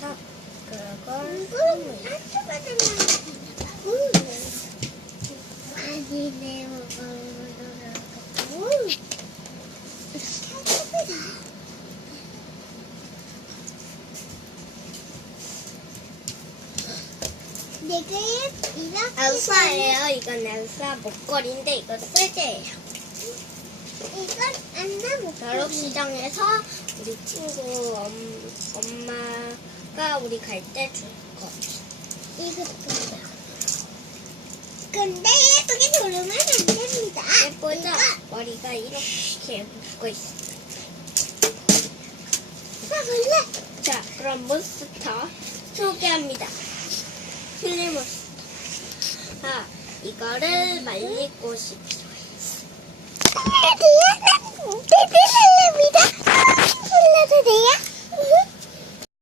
해서 그걸 아니네, 내가 이렇게 엘사예요. 이건 엘사 목걸이인데 이거 세제예요. 이건 안나 못 벼룩시장에서 우리 친구 엄마가 우리 갈 때 줄 거. 이것도요. 근데 예쁘게 누르면 안 됩니다. 예쁘죠? 머리가 이렇게 묶고 있어. 원래 자, 그럼 몬스터 소개합니다. 필리몬스터. 아, 이거를 말릴 곳이 필요해요. 불러도 돼요? 불러도 돼요?